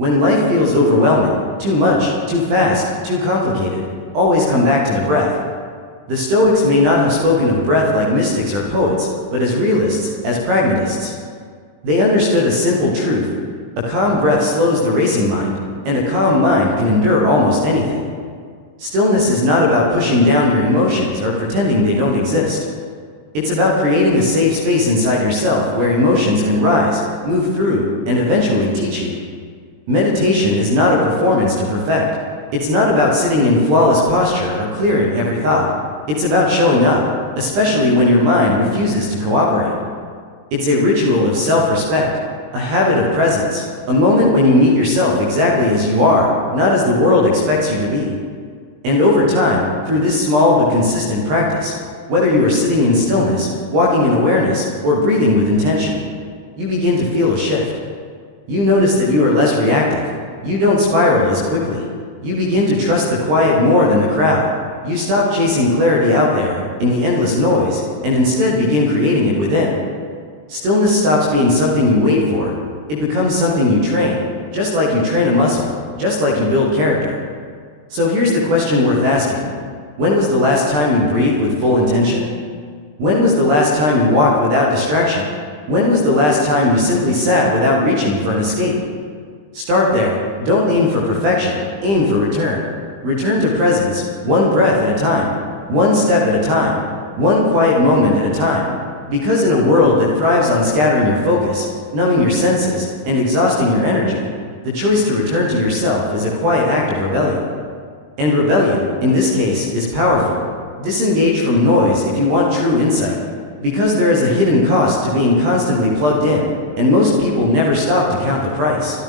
When life feels overwhelming, too much, too fast, too complicated, always come back to the breath. The Stoics may not have spoken of breath like mystics or poets, but as realists, as pragmatists. They understood a simple truth: a calm breath slows the racing mind, and a calm mind can endure almost anything. Stillness is not about pushing down your emotions or pretending they don't exist. It's about creating a safe space inside yourself where emotions can rise, move through, and eventually teach you. Meditation is not a performance to perfect. It's not about sitting in flawless posture or clearing every thought. It's about showing up, especially when your mind refuses to cooperate. It's a ritual of self-respect, a habit of presence, a moment when you meet yourself exactly as you are, not as the world expects you to be. And over time, through this small but consistent practice, whether you are sitting in stillness, walking in awareness, or breathing with intention, you begin to feel a shift. You notice that you are less reactive. You don't spiral as quickly. You begin to trust the quiet more than the crowd. You stop chasing clarity out there, in the endless noise, and instead begin creating it within. Stillness stops being something you wait for. It becomes something you train, just like you train a muscle, just like you build character. So here's the question worth asking. When was the last time you breathed with full intention? When was the last time you walked without distraction? When was the last time you simply sat without reaching for an escape? Start there. Don't aim for perfection, aim for return. Return to presence, one breath at a time, one step at a time, one quiet moment at a time. Because in a world that thrives on scattering your focus, numbing your senses, and exhausting your energy, the choice to return to yourself is a quiet act of rebellion. And rebellion, in this case, is powerful. Disengage from noise if you want true insight, because there is a hidden cost to being constantly plugged in, and most people never stop to count the price.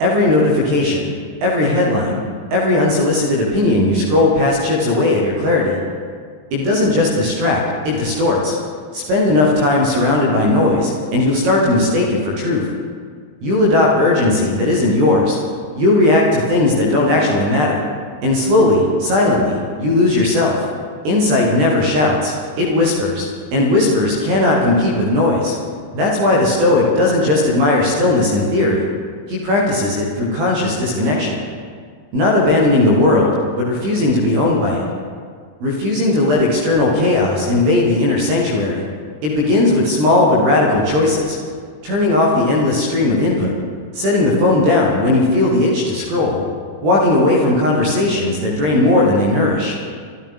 Every notification, every headline, every unsolicited opinion you scroll past chips away at your clarity. It doesn't just distract, it distorts. Spend enough time surrounded by noise, and you'll start to mistake it for truth. You'll adopt urgency that isn't yours. You'll react to things that don't actually matter. And slowly, silently, you lose yourself. Insight never shouts, it whispers, and whispers cannot compete with noise. That's why the Stoic doesn't just admire stillness in theory, he practices it through conscious disconnection. Not abandoning the world, but refusing to be owned by it. Refusing to let external chaos invade the inner sanctuary. It begins with small but radical choices, turning off the endless stream of input, setting the phone down when you feel the itch to scroll, walking away from conversations that drain more than they nourish.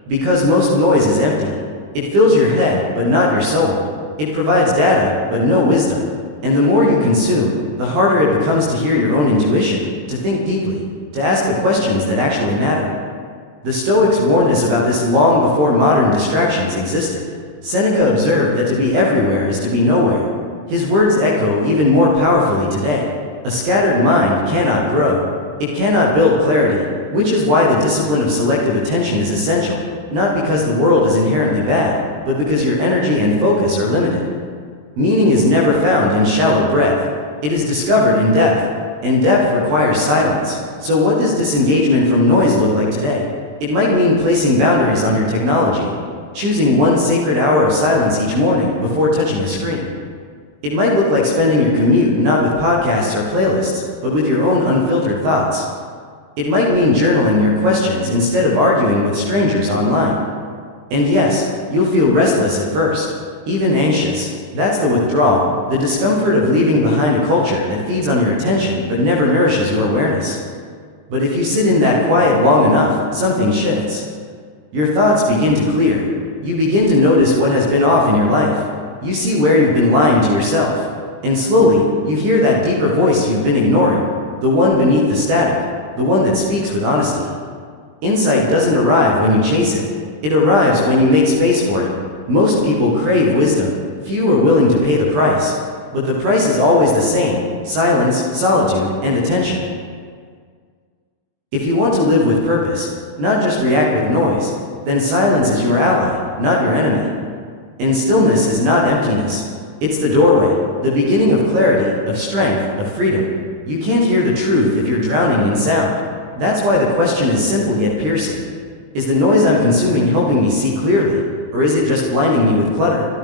Because most noise is empty. It fills your head, but not your soul. It provides data, but no wisdom. And the more you consume, the harder it becomes to hear your own intuition, to think deeply, to ask the questions that actually matter. The Stoics warned us about this long before modern distractions existed. Seneca observed that to be everywhere is to be nowhere. His words echo even more powerfully today. A scattered mind cannot grow. It cannot build clarity, which is why the discipline of selective attention is essential, not because the world is inherently bad, but because your energy and focus are limited. Meaning is never found in shallow breath. It is discovered in depth, and depth requires silence. So what does disengagement from noise look like today? It might mean placing boundaries on your technology, choosing one sacred hour of silence each morning before touching a screen. It might look like spending your commute not with podcasts or playlists, but with your own unfiltered thoughts. It might mean journaling your questions instead of arguing with strangers online. And yes, you'll feel restless at first, even anxious. That's the withdrawal, the discomfort of leaving behind a culture that feeds on your attention but never nourishes your awareness. But if you sit in that quiet long enough, something shifts. Your thoughts begin to clear. You begin to notice what has been off in your life. You see where you've been lying to yourself. And slowly, you hear that deeper voice you've been ignoring, the one beneath the static, the one that speaks with honesty. Insight doesn't arrive when you chase it. It arrives when you make space for it. Most people crave wisdom. Few are willing to pay the price. But the price is always the same: silence, solitude, and attention. If you want to live with purpose, not just react with noise, then silence is your ally, not your enemy. And stillness is not emptiness. It's the doorway, the beginning of clarity, of strength, of freedom. You can't hear the truth if you're drowning in sound. That's why the question is simple yet piercing. Is the noise I'm consuming helping me see clearly, or is it just blinding me with clutter?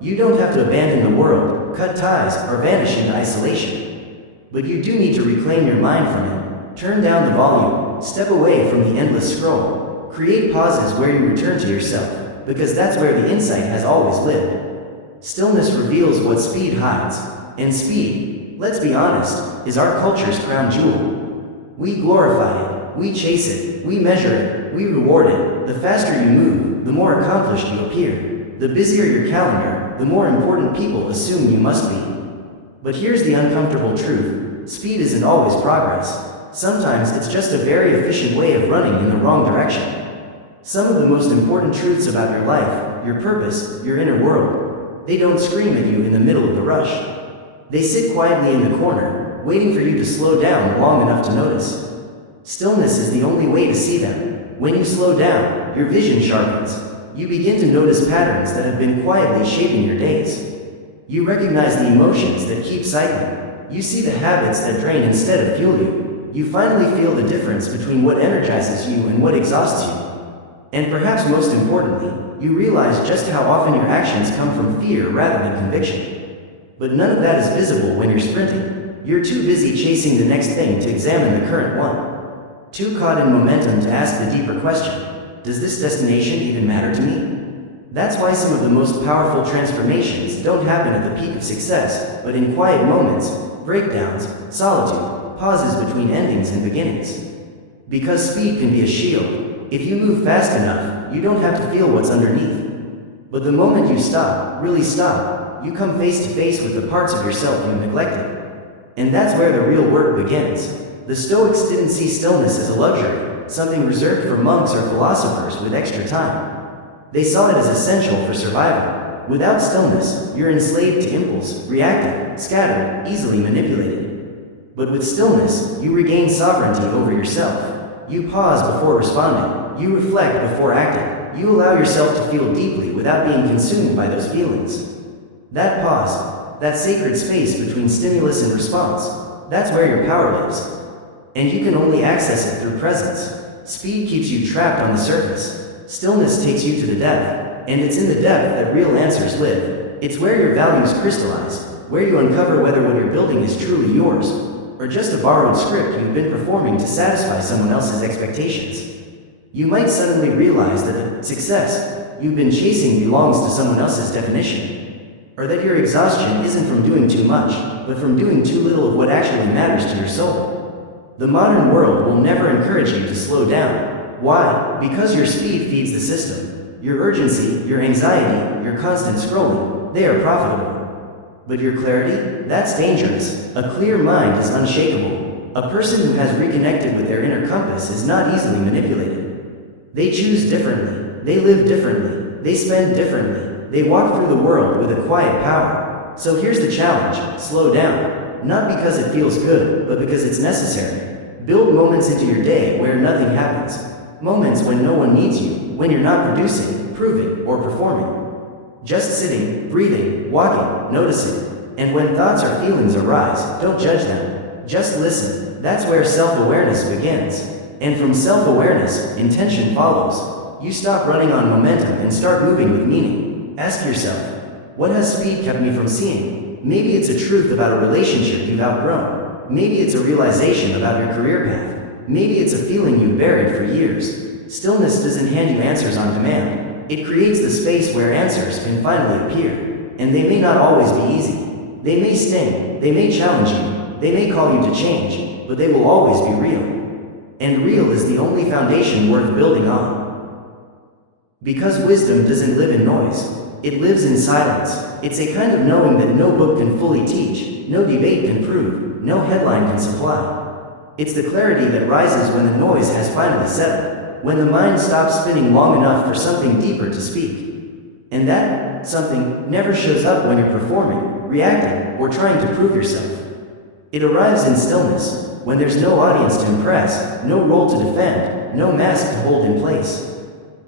You don't have to abandon the world, cut ties, or vanish into isolation. But you do need to reclaim your mind from it. Turn down the volume, step away from the endless scroll. Create pauses where you return to yourself, because that's where the insight has always lived. Stillness reveals what speed hides. And speed, let's be honest, is our culture's crown jewel. We glorify it, we chase it, we measure it, we reward it. The faster you move, the more accomplished you appear. The busier your calendar, the more important people assume you must be. But here's the uncomfortable truth. Speed isn't always progress. Sometimes it's just a very efficient way of running in the wrong direction. Some of the most important truths about your life, your purpose, your inner world, they don't scream at you in the middle of the rush. They sit quietly in the corner, waiting for you to slow down long enough to notice. Stillness is the only way to see them. When you slow down, your vision sharpens. You begin to notice patterns that have been quietly shaping your days. You recognize the emotions that keep cycling. You see the habits that drain instead of fuel you. You finally feel the difference between what energizes you and what exhausts you. And perhaps most importantly, you realize just how often your actions come from fear rather than conviction. But none of that is visible when you're sprinting. You're too busy chasing the next thing to examine the current one. Too caught in momentum to ask the deeper question, does this destination even matter to me? That's why some of the most powerful transformations don't happen at the peak of success, but in quiet moments, breakdowns, solitude, pauses between endings and beginnings. Because speed can be a shield. If you move fast enough, you don't have to feel what's underneath. But the moment you stop, really stop, you come face to face with the parts of yourself you neglected. And that's where the real work begins. The Stoics didn't see stillness as a luxury, something reserved for monks or philosophers with extra time. They saw it as essential for survival. Without stillness, you're enslaved to impulse, reactive, scattered, easily manipulated. But with stillness, you regain sovereignty over yourself. You pause before responding. You reflect before acting. You allow yourself to feel deeply without being consumed by those feelings. That pause, that sacred space between stimulus and response, that's where your power lives. And you can only access it through presence. Speed keeps you trapped on the surface. Stillness takes you to the depth, and it's in the depth that real answers live. It's where your values crystallize, where you uncover whether what you're building is truly yours, or just a borrowed script you've been performing to satisfy someone else's expectations. You might suddenly realize that the success you've been chasing belongs to someone else's definition, or that your exhaustion isn't from doing too much, but from doing too little of what actually matters to your soul. The modern world will never encourage you to slow down. Why? Because your speed feeds the system. Your urgency, your anxiety, your constant scrolling, they are profitable. But your clarity? That's dangerous. A clear mind is unshakable. A person who has reconnected with their inner compass is not easily manipulated. They choose differently. They live differently. They spend differently. They walk through the world with a quiet power. So here's the challenge. Slow down. Not because it feels good, but because it's necessary. Build moments into your day where nothing happens. Moments when no one needs you, when you're not producing, proving, or performing. Just sitting, breathing, walking, noticing. And when thoughts or feelings arise, don't judge them. Just listen. That's where self-awareness begins. And from self-awareness, intention follows. You stop running on momentum and start moving with meaning. Ask yourself, what has speed kept me from seeing? Maybe it's a truth about a relationship you've outgrown. Maybe it's a realization about your career path. Maybe it's a feeling you've buried for years. Stillness doesn't hand you answers on demand. It creates the space where answers can finally appear. And they may not always be easy. They may sting. They may challenge you. They may call you to change. But they will always be real. And real is the only foundation worth building on. Because wisdom doesn't live in noise. It lives in silence. It's a kind of knowing that no book can fully teach, no debate can prove, no headline can supply. It's the clarity that rises when the noise has finally settled, when the mind stops spinning long enough for something deeper to speak. And that something never shows up when you're performing, reacting, or trying to prove yourself. It arrives in stillness, when there's no audience to impress, no role to defend, no mask to hold in place.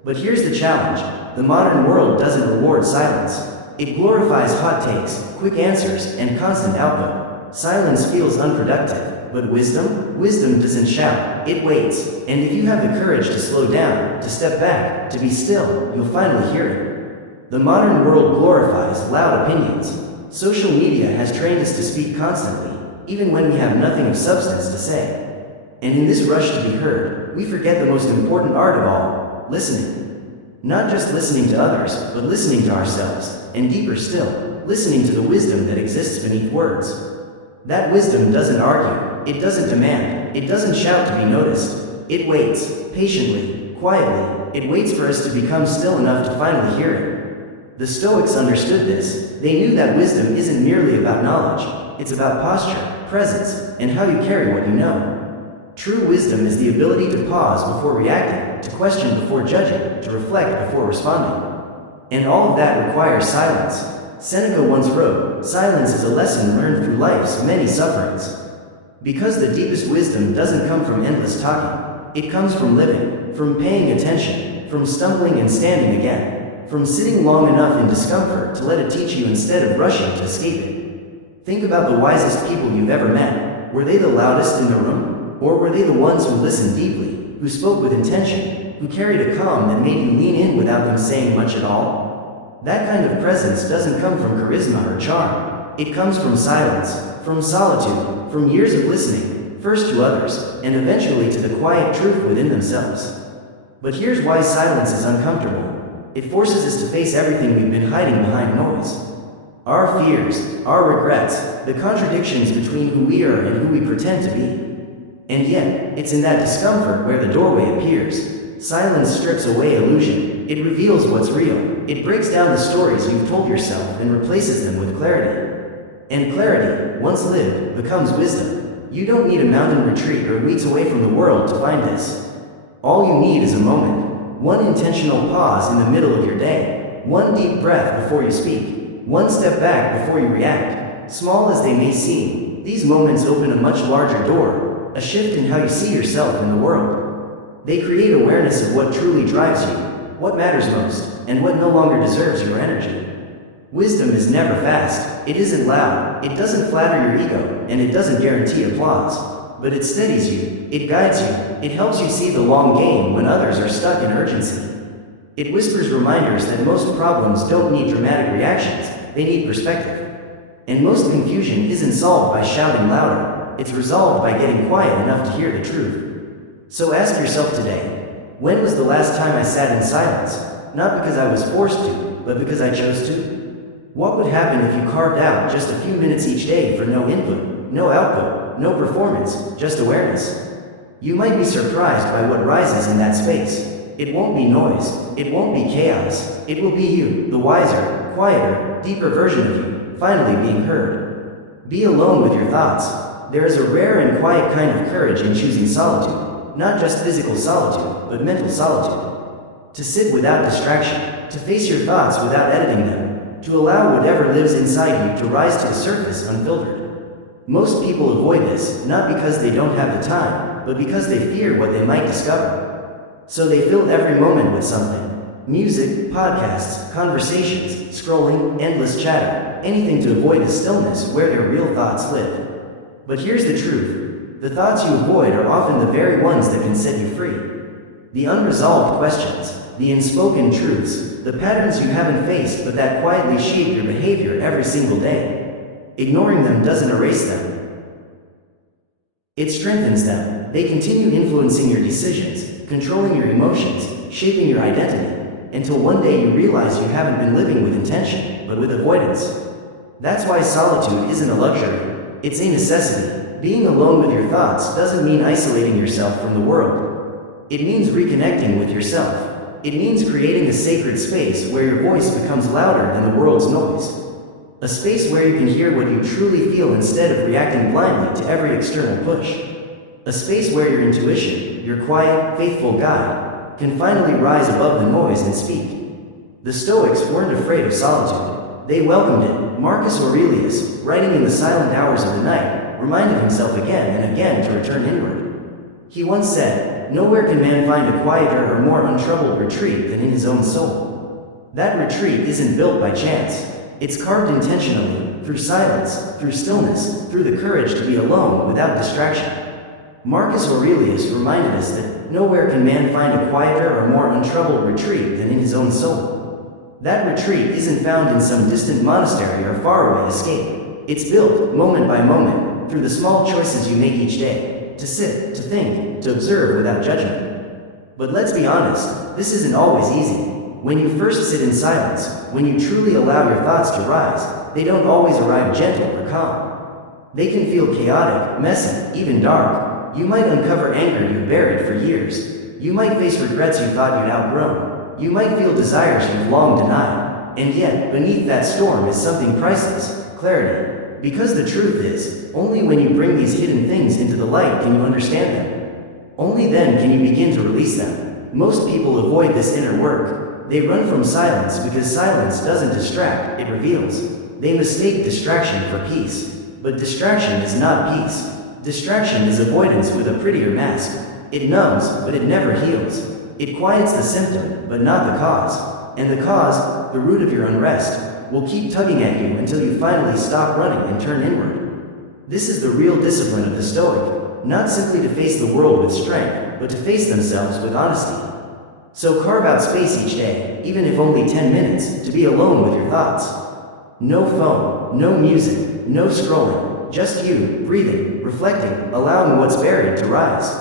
But here's the challenge. The modern world doesn't reward silence. It glorifies hot takes, quick answers, and constant output. Silence feels unproductive. But wisdom? Wisdom doesn't shout, it waits. And if you have the courage to slow down, to step back, to be still, you'll finally hear it. The modern world glorifies loud opinions. Social media has trained us to speak constantly, even when we have nothing of substance to say. And in this rush to be heard, we forget the most important art of all, listening. Not just listening to others, but listening to ourselves, and deeper still, listening to the wisdom that exists beneath words. That wisdom doesn't argue, it doesn't demand, it doesn't shout to be noticed. It waits, patiently, quietly, it waits for us to become still enough to finally hear it. The Stoics understood this. They knew that wisdom isn't merely about knowledge, it's about posture, presence, and how you carry what you know. True wisdom is the ability to pause before reacting, to question before judging, to reflect before responding. And all of that requires silence. Seneca once wrote, "Silence is a lesson learned through life's many sufferings." Because the deepest wisdom doesn't come from endless talking. It comes from living, from paying attention, from stumbling and standing again, from sitting long enough in discomfort to let it teach you instead of rushing to escape it. Think about the wisest people you've ever met. Were they the loudest in the room? Or were they the ones who listened deeply, who spoke with intention, who carried a calm that made you lean in without them saying much at all? That kind of presence doesn't come from charisma or charm. It comes from silence, from solitude, from years of listening, first to others, and eventually to the quiet truth within themselves. But here's why silence is uncomfortable. It forces us to face everything we've been hiding behind noise. Our fears, our regrets, the contradictions between who we are and who we pretend to be. And yet, it's in that discomfort where the doorway appears. Silence strips away illusion. It reveals what's real. It breaks down the stories you've told yourself and replaces them with clarity. And clarity, once lived, becomes wisdom. You don't need a mountain retreat or weeks away from the world to find this. All you need is a moment. One intentional pause in the middle of your day. One deep breath before you speak. One step back before you react. Small as they may seem, these moments open a much larger door. A shift in how you see yourself in the world. They create awareness of what truly drives you, what matters most, and what no longer deserves your energy. Wisdom is never fast, it isn't loud, it doesn't flatter your ego, and it doesn't guarantee applause. But it steadies you, it guides you, it helps you see the long game when others are stuck in urgency. It whispers reminders that most problems don't need dramatic reactions, they need perspective. And most confusion isn't solved by shouting louder. It's resolved by getting quiet enough to hear the truth. So ask yourself today, when was the last time I sat in silence? Not because I was forced to, but because I chose to? What would happen if you carved out just a few minutes each day for no input, no output, no performance, just awareness? You might be surprised by what rises in that space. It won't be noise, it won't be chaos, it will be you, the wiser, quieter, deeper version of you, finally being heard. Be alone with your thoughts. There is a rare and quiet kind of courage in choosing solitude, not just physical solitude, but mental solitude. To sit without distraction, to face your thoughts without editing them, to allow whatever lives inside you to rise to the surface unfiltered. Most people avoid this, not because they don't have the time, but because they fear what they might discover. So they fill every moment with something. Music, podcasts, conversations, scrolling, endless chatter, anything to avoid the stillness where their real thoughts live. But here's the truth. The thoughts you avoid are often the very ones that can set you free. The unresolved questions, the unspoken truths, the patterns you haven't faced but that quietly shape your behavior every single day. Ignoring them doesn't erase them. It strengthens them. They continue influencing your decisions, controlling your emotions, shaping your identity, until one day you realize you haven't been living with intention, but with avoidance. That's why solitude isn't a luxury. It's a necessity. Being alone with your thoughts doesn't mean isolating yourself from the world. It means reconnecting with yourself. It means creating a sacred space where your voice becomes louder than the world's noise. A space where you can hear what you truly feel instead of reacting blindly to every external push. A space where your intuition, your quiet, faithful guide, can finally rise above the noise and speak. The Stoics weren't afraid of solitude. They welcomed it. Marcus Aurelius, writing in the silent hours of the night, reminded himself again and again to return inward. He once said, "Nowhere can man find a quieter or more untroubled retreat than in his own soul." That retreat isn't built by chance. It's carved intentionally, through silence, through stillness, through the courage to be alone without distraction. Marcus Aurelius reminded us that nowhere can man find a quieter or more untroubled retreat than in his own soul. That retreat isn't found in some distant monastery or faraway escape. It's built, moment by moment, moment, through the small choices you make each day, to sit, to think, to observe without judgment. But let's be honest, this isn't always easy. When you first sit in silence, when you truly allow your thoughts to rise, they don't always arrive gentle or calm. They can feel chaotic, messy, even dark. You might uncover anger you buried for years. You might face regrets you thought you'd outgrown. You might feel desires you've long denied. And yet, beneath that storm is something priceless: clarity. Because the truth is, only when you bring these hidden things into the light can you understand them. Only then can you begin to release them. Most people avoid this inner work. They run from silence because silence doesn't distract, it reveals. They mistake distraction for peace. But distraction is not peace. Distraction is avoidance with a prettier mask. It numbs, but it never heals. It quiets the symptom, but not the cause. And the cause, the root of your unrest, will keep tugging at you until you finally stop running and turn inward. This is the real discipline of the Stoic, not simply to face the world with strength, but to face themselves with honesty. So carve out space each day, even if only 10 minutes, to be alone with your thoughts. No phone, no music, no scrolling, just you, breathing, reflecting, allowing what's buried to rise.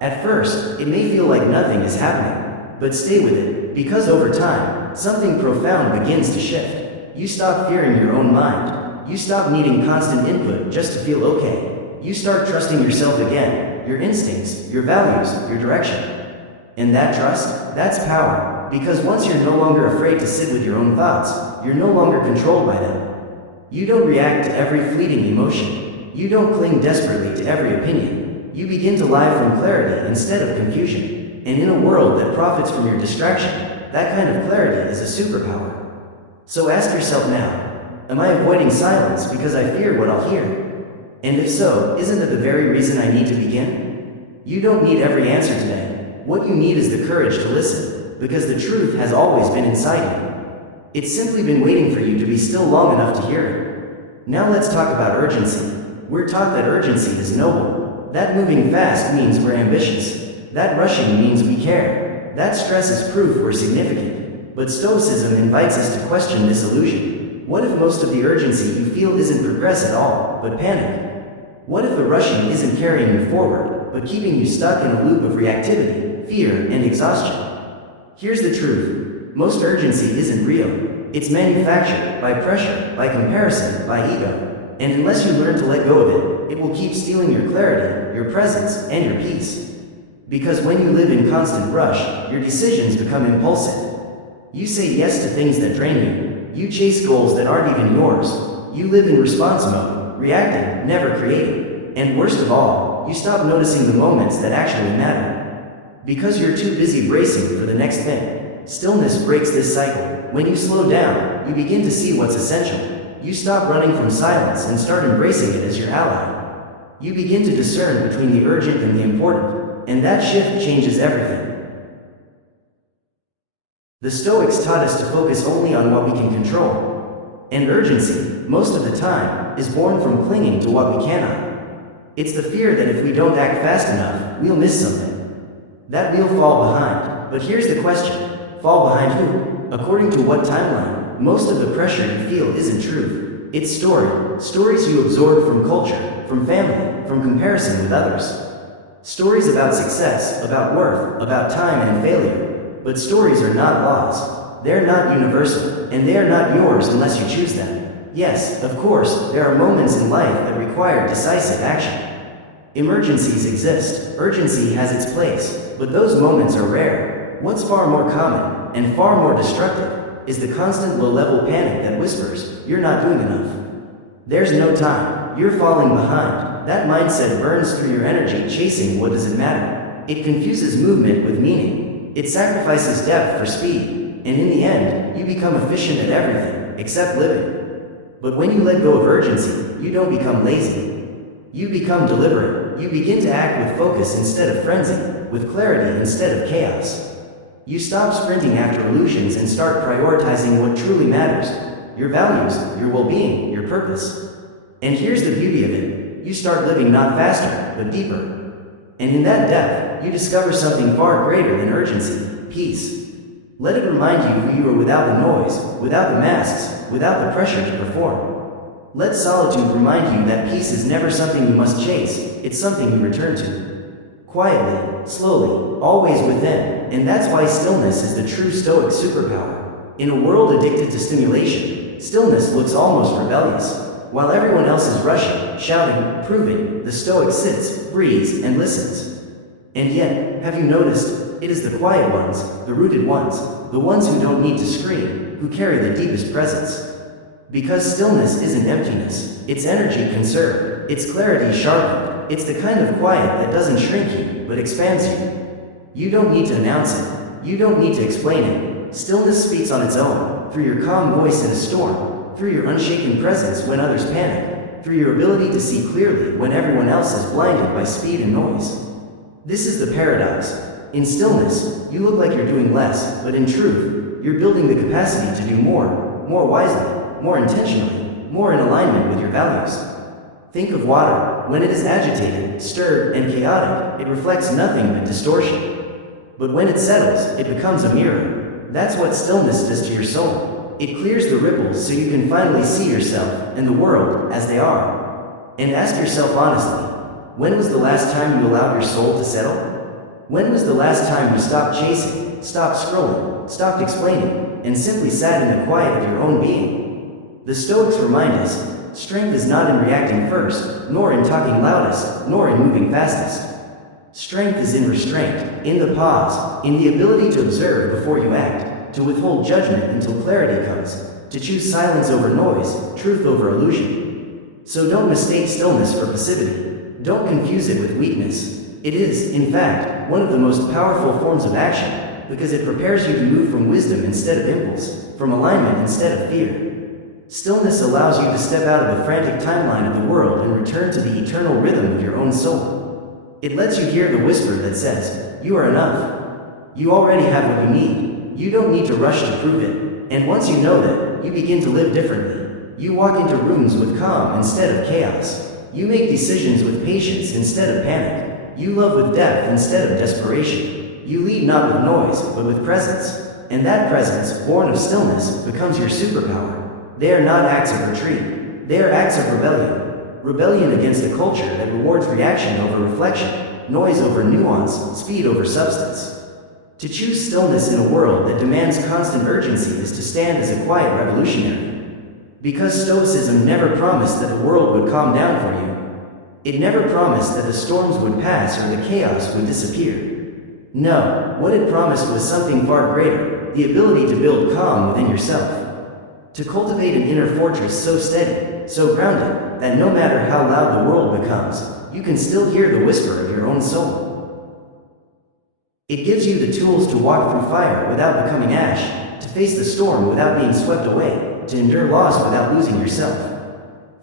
At first, it may feel like nothing is happening, but stay with it, because over time, something profound begins to shift. You stop fearing your own mind. You stop needing constant input just to feel okay. You start trusting yourself again, your instincts, your values, your direction. And that trust, that's power, because once you're no longer afraid to sit with your own thoughts, you're no longer controlled by them. You don't react to every fleeting emotion. You don't cling desperately to every opinion. You begin to live from clarity instead of confusion. And in a world that profits from your distraction, that kind of clarity is a superpower. So ask yourself now, am I avoiding silence because I fear what I'll hear? And if so, isn't that the very reason I need to begin? You don't need every answer today. What you need is the courage to listen, because the truth has always been inside you. It's simply been waiting for you to be still long enough to hear it. Now let's talk about urgency. We're taught that urgency is noble. That moving fast means we're ambitious. That rushing means we care. That stress is proof we're significant. But Stoicism invites us to question this illusion. What if most of the urgency you feel isn't progress at all, but panic? What if the rushing isn't carrying you forward, but keeping you stuck in a loop of reactivity, fear, and exhaustion? Here's the truth. Most urgency isn't real. It's manufactured by pressure, by comparison, by ego. And unless you learn to let go of it, it will keep stealing your clarity, your presence, and your peace. Because when you live in constant rush, your decisions become impulsive. You say yes to things that drain you. You chase goals that aren't even yours. You live in response mode, reacting, never creating. And worst of all, you stop noticing the moments that actually matter. Because you're too busy bracing for the next thing. Stillness breaks this cycle. When you slow down, you begin to see what's essential. You stop running from silence and start embracing it as your ally. You begin to discern between the urgent and the important, and that shift changes everything. The Stoics taught us to focus only on what we can control. And urgency, most of the time, is born from clinging to what we cannot. It's the fear that if we don't act fast enough, we'll miss something. That we'll fall behind. But here's the question. Fall behind who? According to what timeline? Most of the pressure you feel isn't truth. It's stories you absorb from culture, from family, from comparison with others. Stories about success, about worth, about time and failure. But stories are not laws. They're not universal, and they are not yours unless you choose them. Yes, of course, there are moments in life that require decisive action. Emergencies exist, urgency has its place, but those moments are rare. What's far more common, and far more destructive, is the constant low-level panic that whispers, "You're not doing enough. There's no time. You're falling behind." That mindset burns through your energy chasing what doesn't matter. It confuses movement with meaning. It sacrifices depth for speed. And in the end, you become efficient at everything, except living. But when you let go of urgency, you don't become lazy. You become deliberate. You begin to act with focus instead of frenzy, with clarity instead of chaos. You stop sprinting after illusions and start prioritizing what truly matters. Your values, your well-being, your purpose. And here's the beauty of it. You start living not faster, but deeper. And in that depth, you discover something far greater than urgency, peace. Let it remind you who you are without the noise, without the masks, without the pressure to perform. Let solitude remind you that peace is never something you must chase, it's something you return to. Quietly, slowly, always within, and that's why stillness is the true Stoic superpower. In a world addicted to stimulation, stillness looks almost rebellious. While everyone else is rushing, shouting, proving, the Stoic sits, breathes, and listens. And yet, have you noticed, it is the quiet ones, the rooted ones, the ones who don't need to scream, who carry the deepest presence. Because stillness isn't emptiness, it's energy conserved, it's clarity sharpened, it's the kind of quiet that doesn't shrink you, but expands you. You don't need to announce it, you don't need to explain it. Stillness speaks on its own, through your calm voice in a storm, through your unshaken presence when others panic, through your ability to see clearly when everyone else is blinded by speed and noise. This is the paradox. In stillness, you look like you're doing less, but in truth, you're building the capacity to do more wisely, more intentionally, more in alignment with your values. Think of water. When it is agitated, stirred, and chaotic, it reflects nothing but distortion. But when it settles, it becomes a mirror. That's what stillness does to your soul. It clears the ripples so you can finally see yourself and the world as they are. And ask yourself honestly, when was the last time you allowed your soul to settle? When was the last time you stopped chasing, stopped scrolling, stopped explaining, and simply sat in the quiet of your own being? The Stoics remind us, strength is not in reacting first, nor in talking loudest, nor in moving fastest. Strength is in restraint, in the pause, in the ability to observe before you act, to withhold judgment until clarity comes, to choose silence over noise, truth over illusion. So don't mistake stillness for passivity. Don't confuse it with weakness. It is, in fact, one of the most powerful forms of action, because it prepares you to move from wisdom instead of impulse, from alignment instead of fear. Stillness allows you to step out of the frantic timeline of the world and return to the eternal rhythm of your own soul. It lets you hear the whisper that says, you are enough. You already have what you need. You don't need to rush to prove it. And once you know that, you begin to live differently. You walk into rooms with calm instead of chaos. You make decisions with patience instead of panic. You love with depth instead of desperation. You lead not with noise, but with presence. And that presence, born of stillness, becomes your superpower. They are not acts of retreat. They are acts of rebellion. Rebellion against a culture that rewards reaction over reflection, noise over nuance, speed over substance. To choose stillness in a world that demands constant urgency is to stand as a quiet revolutionary. Because Stoicism never promised that the world would calm down for you. It never promised that the storms would pass or the chaos would disappear. No, what it promised was something far greater, the ability to build calm within yourself. To cultivate an inner fortress so steady, so grounded, that no matter how loud the world becomes, you can still hear the whisper of your own soul. It gives you the tools to walk through fire without becoming ash, to face the storm without being swept away, to endure loss without losing yourself.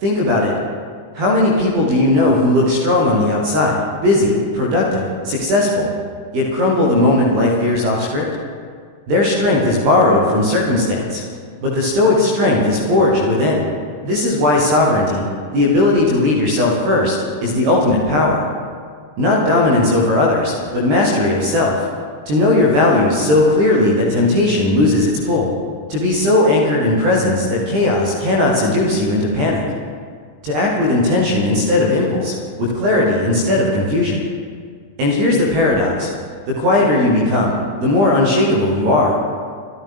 Think about it. How many people do you know who look strong on the outside, busy, productive, successful, yet crumble the moment life veers off script? Their strength is borrowed from circumstance. But the Stoic strength is forged within. This is why sovereignty, the ability to lead yourself first, is the ultimate power. Not dominance over others, but mastery of self. To know your values so clearly that temptation loses its pull. To be so anchored in presence that chaos cannot seduce you into panic. To act with intention instead of impulse, with clarity instead of confusion. And here's the paradox. The quieter you become, the more unshakable you are.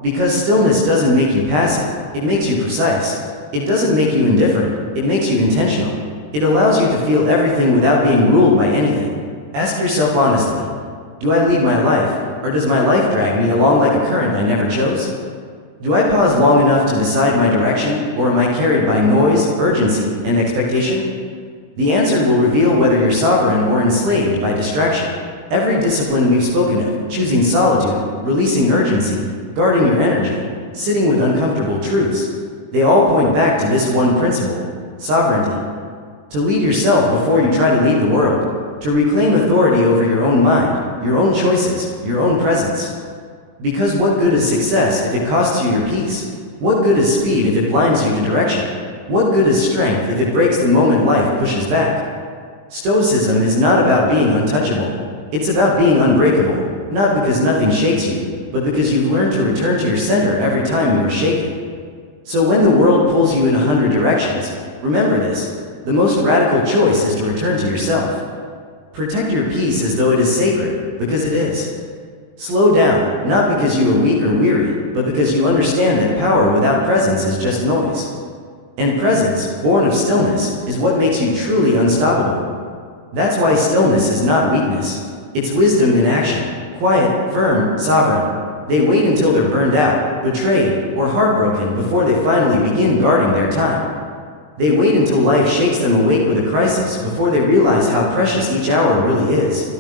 Because stillness doesn't make you passive, it makes you precise. It doesn't make you indifferent, it makes you intentional. It allows you to feel everything without being ruled by anything. Ask yourself honestly, do I lead my life, or does my life drag me along like a current I never chose? Do I pause long enough to decide my direction, or am I carried by noise, urgency, and expectation? The answer will reveal whether you're sovereign or enslaved by distraction. Every discipline we've spoken of, choosing solitude, releasing urgency, guarding your energy, sitting with uncomfortable truths, they all point back to this one principle, sovereignty. To lead yourself before you try to lead the world, to reclaim authority over your own mind, your own choices, your own presence. Because what good is success if it costs you your peace? What good is speed if it blinds you to direction? What good is strength if it breaks the moment life pushes back? Stoicism is not about being untouchable, it's about being unbreakable, not because nothing shakes you, but because you've learned to return to your center every time you are shaken. So when the world pulls you in 100 directions, Remember this. The most radical choice is to return to yourself. Protect your peace as though it is sacred, because it is. Slow down, not because you are weak or weary, but because you understand that power without presence is just noise. And presence, born of stillness, is what makes you truly unstoppable. That's why stillness is not weakness. It's wisdom in action. Quiet, firm, sovereign. They wait until they're burned out, betrayed, or heartbroken before they finally begin guarding their time. They wait until life shakes them awake with a crisis before they realize how precious each hour really is.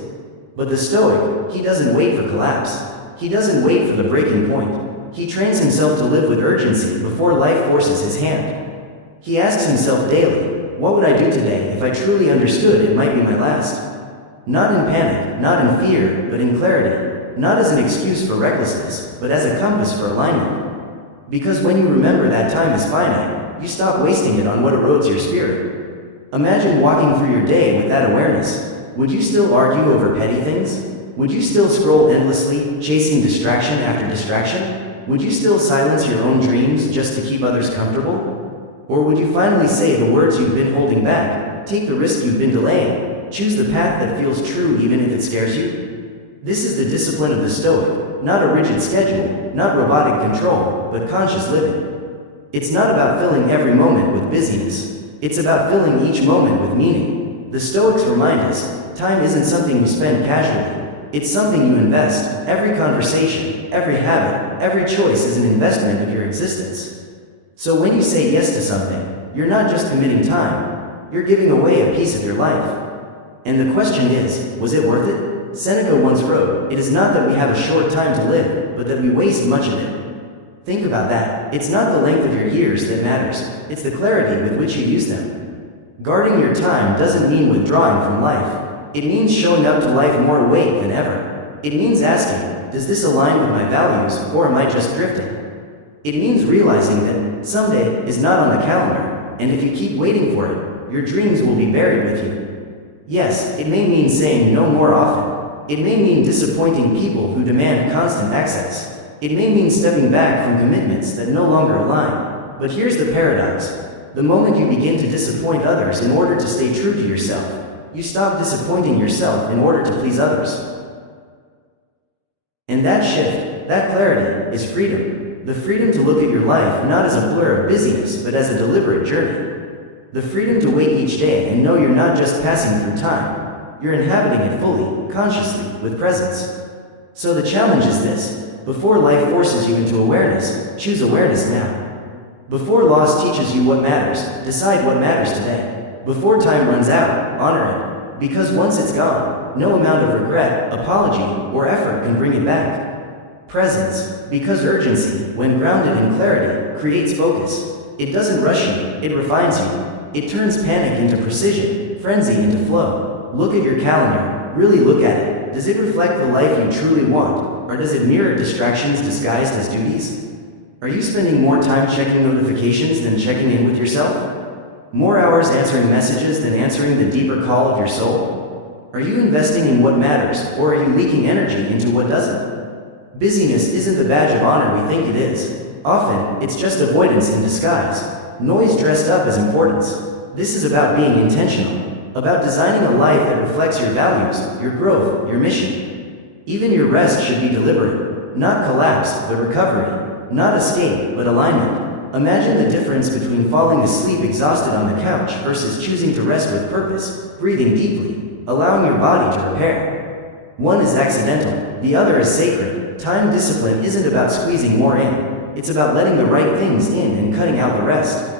But the Stoic, he doesn't wait for collapse. He doesn't wait for the breaking point. He trains himself to live with urgency before life forces his hand. He asks himself daily, what would I do today if I truly understood it might be my last? Not in panic, not in fear, but in clarity. Not as an excuse for recklessness, but as a compass for alignment. Because when you remember that time is finite, you stop wasting it on what erodes your spirit. Imagine walking through your day with that awareness. Would you still argue over petty things? Would you still scroll endlessly, chasing distraction after distraction? Would you still silence your own dreams just to keep others comfortable? Or would you finally say the words you've been holding back, take the risk you've been delaying, choose the path that feels true even if it scares you? This is the discipline of the Stoic, not a rigid schedule, not robotic control, but conscious living. It's not about filling every moment with busyness. It's about filling each moment with meaning. The Stoics remind us, time isn't something you spend casually. It's something you invest. Every conversation, every habit, every choice is an investment of your existence. So when you say yes to something, you're not just committing time, you're giving away a piece of your life. And the question is, was it worth it? Seneca once wrote, it is not that we have a short time to live, but that we waste much of it. Think about that. It's not the length of your years that matters, it's the clarity with which you use them. Guarding your time doesn't mean withdrawing from life. It means showing up to life more awake than ever. It means asking, does this align with my values, or am I just drifting? It means realizing that someday is not on the calendar, and if you keep waiting for it, your dreams will be buried with you. Yes, it may mean saying no more often. It may mean disappointing people who demand constant access. It may mean stepping back from commitments that no longer align. But here's the paradox. The moment you begin to disappoint others in order to stay true to yourself, you stop disappointing yourself in order to please others. And that shift, that clarity, is freedom. The freedom to look at your life not as a blur of busyness, but as a deliberate journey. The freedom to wake each day and know you're not just passing through time, you're inhabiting it fully, consciously, with presence. So the challenge is this. Before life forces you into awareness, choose awareness now. Before loss teaches you what matters, decide what matters today. Before time runs out, honor it. Because once it's gone, no amount of regret, apology, or effort can bring it back. Presence, because urgency, when grounded in clarity, creates focus. It doesn't rush you, it refines you. It turns panic into precision, frenzy into flow. Look at your calendar, really look at it. Does it reflect the life you truly want, or does it mirror distractions disguised as duties? Are you spending more time checking notifications than checking in with yourself? More hours answering messages than answering the deeper call of your soul? Are you investing in what matters, or are you leaking energy into what doesn't? Busyness isn't the badge of honor we think it is. Often, it's just avoidance in disguise. Noise dressed up as importance. This is about being intentional, about designing a life that reflects your values, your growth, your mission. Even your rest should be deliberate, not collapse, but recovery. Not escape, but alignment. Imagine the difference between falling asleep exhausted on the couch versus choosing to rest with purpose, breathing deeply, allowing your body to repair. One is accidental, the other is sacred. Time discipline isn't about squeezing more in, it's about letting the right things in and cutting out the rest.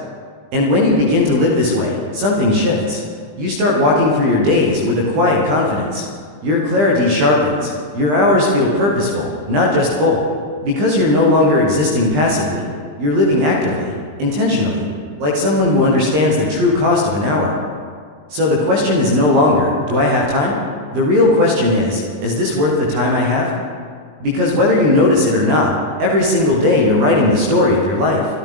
And when you begin to live this way, something shifts. You start walking through your days with a quiet confidence. Your clarity sharpens, your hours feel purposeful, not just full. Because you're no longer existing passively, you're living actively, intentionally, like someone who understands the true cost of an hour. So the question is no longer, do I have time? The real question is this worth the time I have? Because whether you notice it or not, every single day you're writing the story of your life.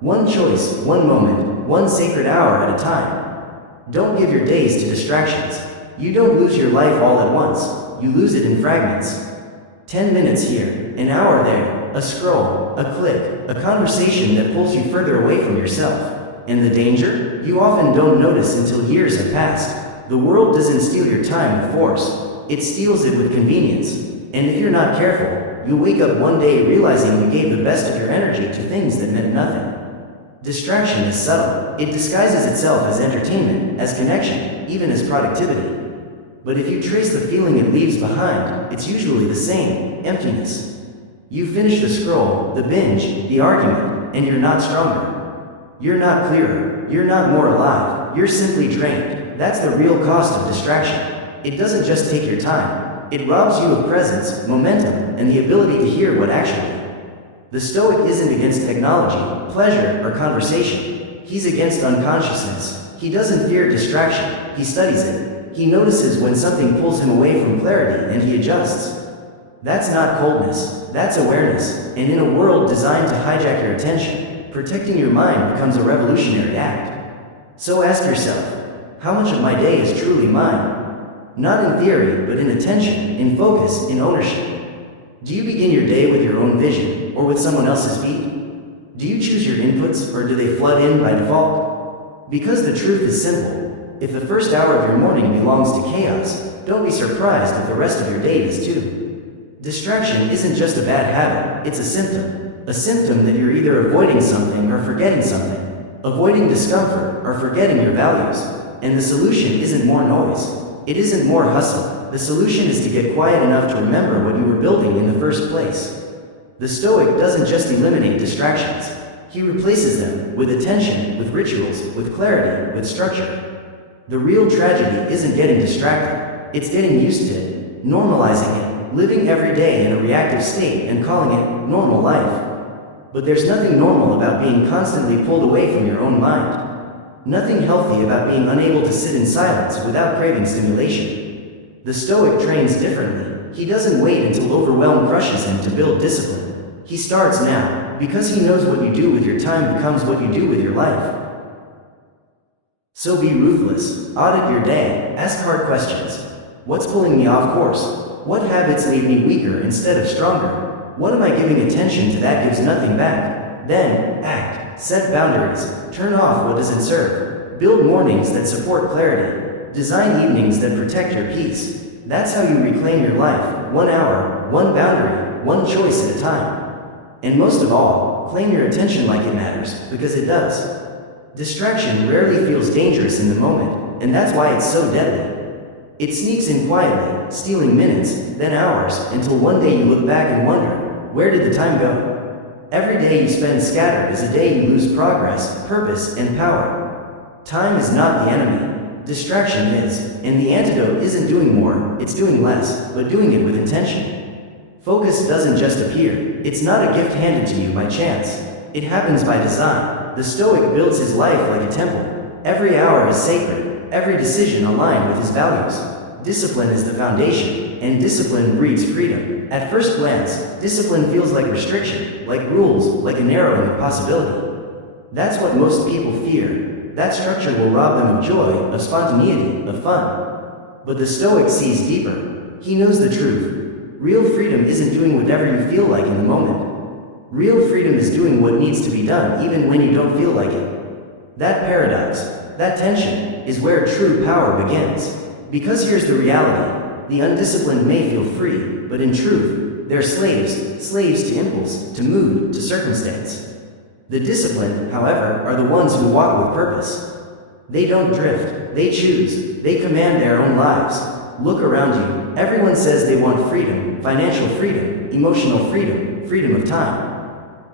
One choice, one moment, one sacred hour at a time. Don't give your days to distractions. You don't lose your life all at once, you lose it in fragments. 10 minutes here, an hour there, a scroll, a click, a conversation that pulls you further away from yourself. And the danger? You often don't notice until years have passed. The world doesn't steal your time with force. It steals it with convenience. And if you're not careful, you'll wake up one day realizing you gave the best of your energy to things that meant nothing. Distraction is subtle. It disguises itself as entertainment, as connection, even as productivity. But if you trace the feeling it leaves behind, it's usually the same: emptiness. You finish the scroll, the binge, the argument, and you're not stronger. You're not clearer. You're not more alive. You're simply drained. That's the real cost of distraction. It doesn't just take your time. It robs you of presence, momentum, and the ability to hear what actually. The Stoic isn't against technology, pleasure, or conversation. He's against unconsciousness. He doesn't fear distraction. He studies it. He notices when something pulls him away from clarity and he adjusts. That's not coldness. That's awareness. And in a world designed to hijack your attention, protecting your mind becomes a revolutionary act. So ask yourself, how much of my day is truly mine? Not in theory, but in attention, in focus, in ownership. Do you begin your day with your own vision, or with someone else's feed? Do you choose your inputs, or do they flood in by default? Because the truth is simple. If the first hour of your morning belongs to chaos, don't be surprised if the rest of your day does too. Distraction isn't just a bad habit, it's a symptom. A symptom that you're either avoiding something or forgetting something. Avoiding discomfort or forgetting your values. And the solution isn't more noise. It isn't more hustle. The solution is to get quiet enough to remember what you were building in the first place. The Stoic doesn't just eliminate distractions. He replaces them with attention, with rituals, with clarity, with structure. The real tragedy isn't getting distracted. It's getting used to it, normalizing it, living every day in a reactive state and calling it normal life. But there's nothing normal about being constantly pulled away from your own mind. Nothing healthy about being unable to sit in silence without craving stimulation. The Stoic trains differently. He doesn't wait until overwhelm crushes him to build discipline. He starts now, because he knows what you do with your time becomes what you do with your life. So be ruthless. Audit your day. Ask hard questions. What's pulling me off course? What habits leave me weaker instead of stronger? What am I giving attention to that gives nothing back? Then, act. Set boundaries. Turn off what doesn't serve. Build mornings that support clarity. Design evenings that protect your peace. That's how you reclaim your life. 1 hour, one boundary, one choice at a time. And most of all, claim your attention like it matters, because it does. Distraction rarely feels dangerous in the moment, and that's why it's so deadly. It sneaks in quietly, stealing minutes, then hours, until one day you look back and wonder, where did the time go? Every day you spend scattered is a day you lose progress, purpose, and power. Time is not the enemy. Distraction is, and the antidote isn't doing more, it's doing less, but doing it with intention. Focus doesn't just appear. It's not a gift handed to you by chance. It happens by design. The Stoic builds his life like a temple. Every hour is sacred, every decision aligned with his values. Discipline is the foundation, and discipline breeds freedom. At first glance, discipline feels like restriction, like rules, like a narrowing of possibility. That's what most people fear. That structure will rob them of joy, of spontaneity, of fun. But the Stoic sees deeper. He knows the truth. Real freedom isn't doing whatever you feel like in the moment. Real freedom is doing what needs to be done even when you don't feel like it. That paradox, that tension, is where true power begins. Because here's the reality. The undisciplined may feel free, but in truth, they're slaves to impulse, to mood, to circumstance. The disciplined, however, are the ones who walk with purpose. They don't drift, they choose, they command their own lives. Look around you, everyone says they want freedom, financial freedom, emotional freedom, freedom of time.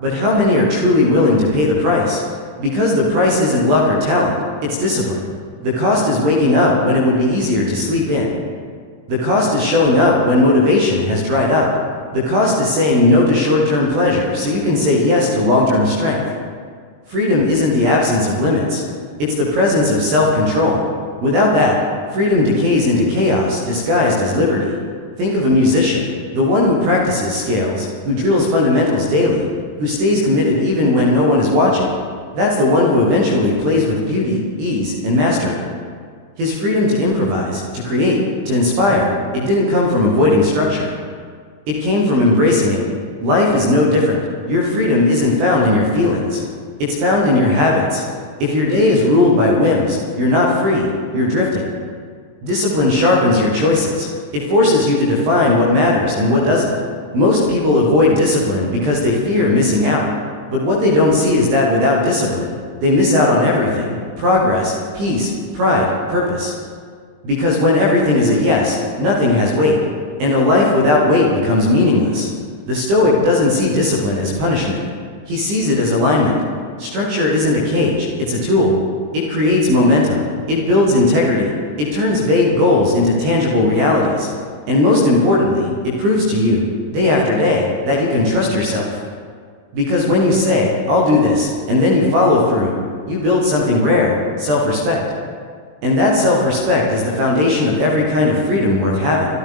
But how many are truly willing to pay the price? Because the price isn't luck or talent, it's discipline. The cost is waking up when it would be easier to sleep in. The cost is showing up when motivation has dried up. The cost is saying no to short-term pleasure so you can say yes to long-term strength. Freedom isn't the absence of limits. It's the presence of self-control. Without that, freedom decays into chaos disguised as liberty. Think of a musician, the one who practices scales, who drills fundamentals daily, who stays committed even when no one is watching. That's the one who eventually plays with beauty, ease, and mastery. His freedom to improvise, to create, to inspire, it didn't come from avoiding structure. It came from embracing it. Life is no different. Your freedom isn't found in your feelings. It's found in your habits. If your day is ruled by whims, you're not free, you're drifting. Discipline sharpens your choices. It forces you to define what matters and what doesn't. Most people avoid discipline because they fear missing out. But what they don't see is that without discipline, they miss out on everything: progress, peace, pride, purpose. Because when everything is a yes, nothing has weight, and a life without weight becomes meaningless. The Stoic doesn't see discipline as punishment. He sees it as alignment. Structure isn't a cage, it's a tool. It creates momentum. It builds integrity. It turns vague goals into tangible realities. And most importantly, it proves to you, day after day, that you can trust yourself. Because when you say, "I'll do this," and then you follow through, you build something rare: self-respect. And that self-respect is the foundation of every kind of freedom worth having.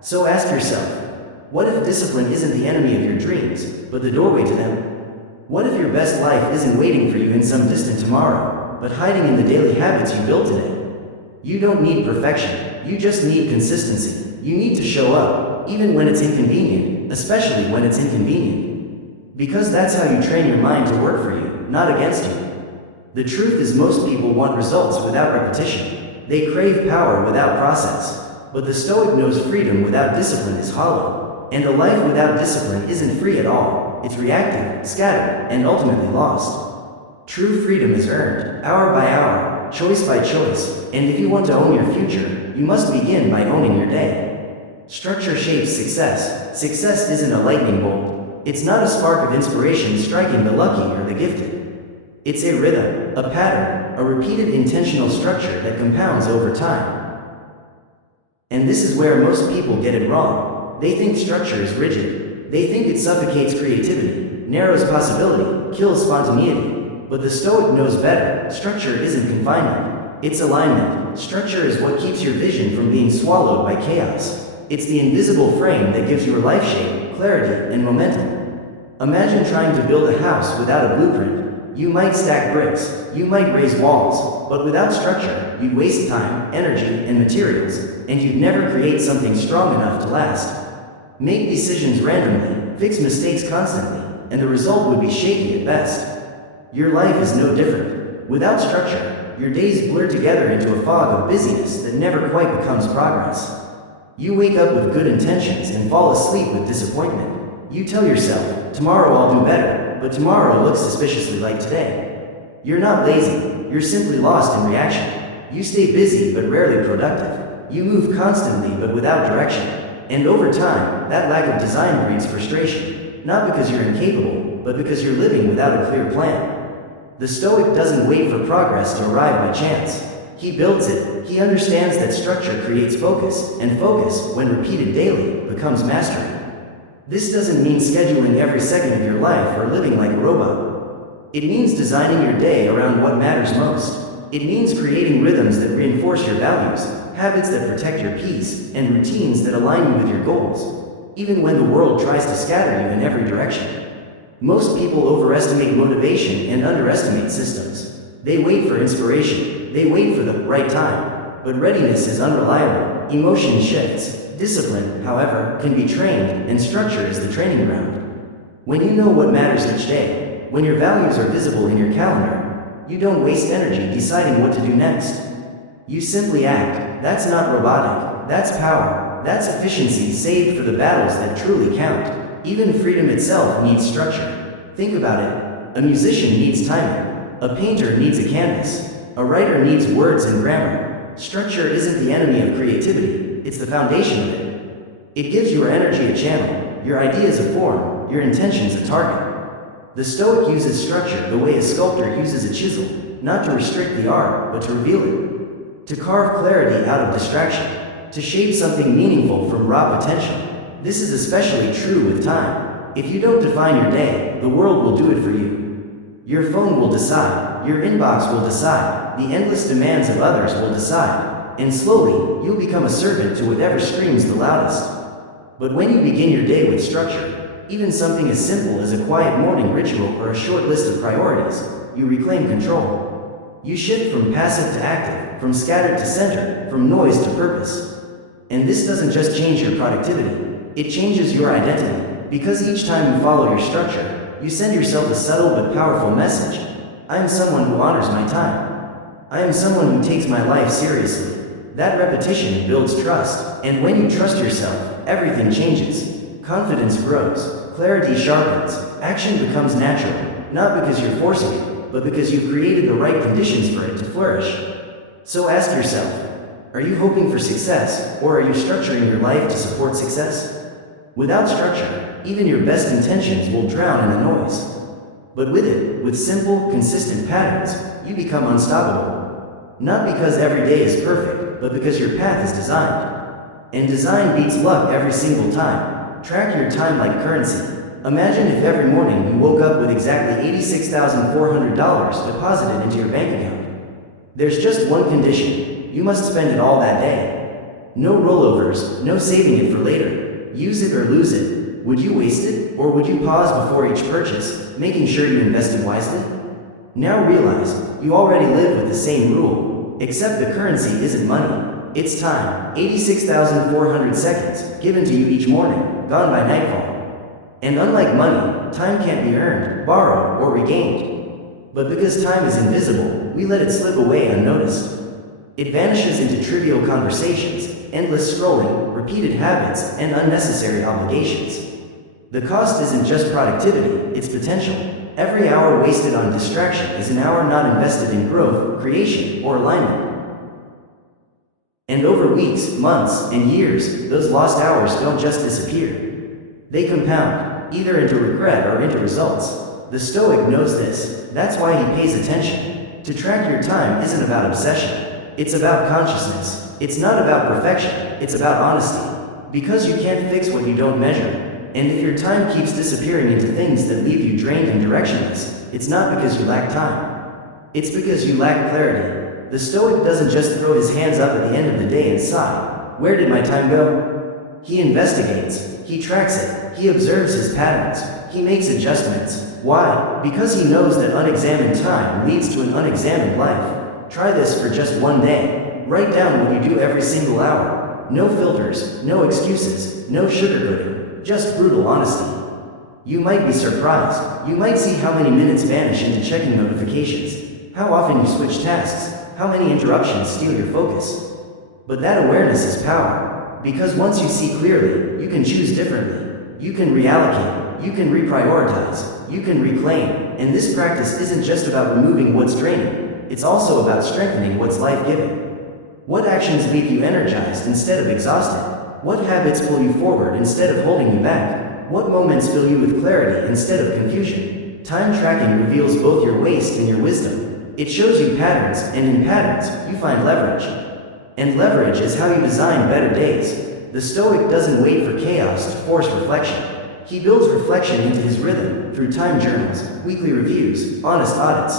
So ask yourself, what if discipline isn't the enemy of your dreams, but the doorway to them? What if your best life isn't waiting for you in some distant tomorrow, but hiding in the daily habits you built today? You don't need perfection, you just need consistency. You need to show up, even when it's inconvenient, especially when it's inconvenient. Because that's how you train your mind to work for you, not against you. The truth is, most people want results without repetition. They crave power without process. But the Stoic knows freedom without discipline is hollow. And a life without discipline isn't free at all. It's reactive, scattered, and ultimately lost. True freedom is earned, hour by hour, choice by choice, and if you want to own your future, you must begin by owning your day. Structure shapes success. Success isn't a lightning bolt. It's not a spark of inspiration striking the lucky or the gifted. It's a rhythm, a pattern, a repeated intentional structure that compounds over time. And this is where most people get it wrong. They think structure is rigid. They think it suffocates creativity, narrows possibility, kills spontaneity. But the Stoic knows better. Structure isn't confinement. It's alignment. Structure is what keeps your vision from being swallowed by chaos. It's the invisible frame that gives your life shape, clarity, and momentum. Imagine trying to build a house without a blueprint. You might stack bricks, you might raise walls, but without structure, you'd waste time, energy, and materials, and you'd never create something strong enough to last. Make decisions randomly, fix mistakes constantly, and the result would be shaky at best. Your life is no different. Without structure, your days blur together into a fog of busyness that never quite becomes progress. You wake up with good intentions and fall asleep with disappointment. You tell yourself, "Tomorrow I'll do better," but tomorrow looks suspiciously like today. You're not lazy, you're simply lost in reaction. You stay busy but rarely productive. You move constantly but without direction. And over time, that lack of design breeds frustration, not because you're incapable, but because you're living without a clear plan. The Stoic doesn't wait for progress to arrive by chance. He builds it. He understands that structure creates focus, and focus, when repeated daily, becomes mastery. This doesn't mean scheduling every second of your life or living like a robot. It means designing your day around what matters most. It means creating rhythms that reinforce your values, habits that protect your peace, and routines that align you with your goals, even when the world tries to scatter you in every direction. Most people overestimate motivation and underestimate systems. They wait for inspiration. They wait for the right time. But readiness is unreliable. Emotion shifts. Discipline, however, can be trained, and structure is the training ground. When you know what matters each day, when your values are visible in your calendar, you don't waste energy deciding what to do next. You simply act. That's not robotic. That's power. That's efficiency saved for the battles that truly count. Even freedom itself needs structure. Think about it. A musician needs timing. A painter needs a canvas. A writer needs words and grammar. Structure isn't the enemy of creativity, it's the foundation of it. It gives your energy a channel, your ideas a form, your intentions a target. The Stoic uses structure the way a sculptor uses a chisel, not to restrict the art, but to reveal it. To carve clarity out of distraction. To shape something meaningful from raw potential. This is especially true with time. If you don't define your day, the world will do it for you. Your phone will decide, your inbox will decide, the endless demands of others will decide, and slowly, you'll become a servant to whatever screams the loudest. But when you begin your day with structure, even something as simple as a quiet morning ritual or a short list of priorities, you reclaim control. You shift from passive to active, from scattered to centered, from noise to purpose. And this doesn't just change your productivity. It changes your identity, because each time you follow your structure, you send yourself a subtle but powerful message. I am someone who honors my time. I am someone who takes my life seriously. That repetition builds trust, and when you trust yourself, everything changes. Confidence grows, clarity sharpens, action becomes natural, not because you're forcing it, but because you've created the right conditions for it to flourish. So ask yourself, are you hoping for success, or are you structuring your life to support success? Without structure, even your best intentions will drown in the noise. But with it, with simple, consistent patterns, you become unstoppable. Not because every day is perfect, but because your path is designed. And design beats luck every single time. Track your time like currency. Imagine if every morning you woke up with exactly $86,400 deposited into your bank account. There's just one condition. You must spend it all that day. No rollovers, no saving it for later. Use it or lose it. Would you waste it, or would you pause before each purchase, making sure you invested wisely? Now realize, you already live with the same rule, except the currency isn't money. It's time, 86,400 seconds, given to you each morning, gone by nightfall. And unlike money, time can't be earned, borrowed, or regained. But because time is invisible, we let it slip away unnoticed. It vanishes into trivial conversations, endless scrolling, repeated habits, and unnecessary obligations. The cost isn't just productivity, it's potential. Every hour wasted on distraction is an hour not invested in growth, creation, or alignment. And over weeks, months, and years, those lost hours don't just disappear. They compound, either into regret or into results. The Stoic knows this, that's why he pays attention. To track your time isn't about obsession. It's about consciousness. It's not about perfection, it's about honesty. Because you can't fix what you don't measure. And if your time keeps disappearing into things that leave you drained and directionless, it's not because you lack time. It's because you lack clarity. The Stoic doesn't just throw his hands up at the end of the day and sigh, "Where did my time go?" He investigates, he tracks it, he observes his patterns, he makes adjustments. Why? Because he knows that unexamined time leads to an unexamined life. Try this for just one day. Write down what you do every single hour. No filters, no excuses, no sugarcoating, just brutal honesty. You might be surprised. You might see how many minutes vanish into checking notifications, how often you switch tasks, how many interruptions steal your focus. But that awareness is power, because once you see clearly, you can choose differently. You can reallocate, you can reprioritize, you can reclaim, and this practice isn't just about removing what's draining, it's also about strengthening what's life-giving. What actions leave you energized instead of exhausted? What habits pull you forward instead of holding you back? What moments fill you with clarity instead of confusion? Time tracking reveals both your waste and your wisdom. It shows you patterns, and in patterns, you find leverage. And leverage is how you design better days. The Stoic doesn't wait for chaos to force reflection. He builds reflection into his rhythm, through time journals, weekly reviews, honest audits.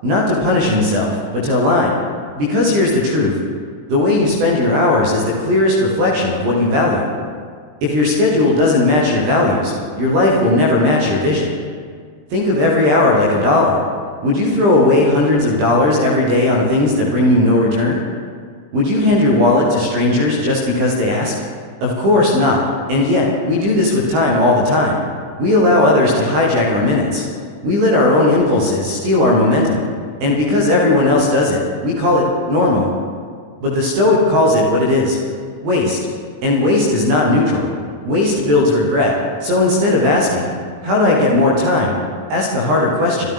Not to punish himself, but to align. Because here's the truth. The way you spend your hours is the clearest reflection of what you value. If your schedule doesn't match your values, your life will never match your vision. Think of every hour like a dollar. Would you throw away hundreds of dollars every day on things that bring you no return? Would you hand your wallet to strangers just because they ask? Of course not, and yet, we do this with time all the time. We allow others to hijack our minutes. We let our own impulses steal our momentum. And because everyone else does it, we call it normal. But the Stoic calls it what it is, waste. And waste is not neutral. Waste builds regret. So instead of asking, how do I get more time? Ask the harder question.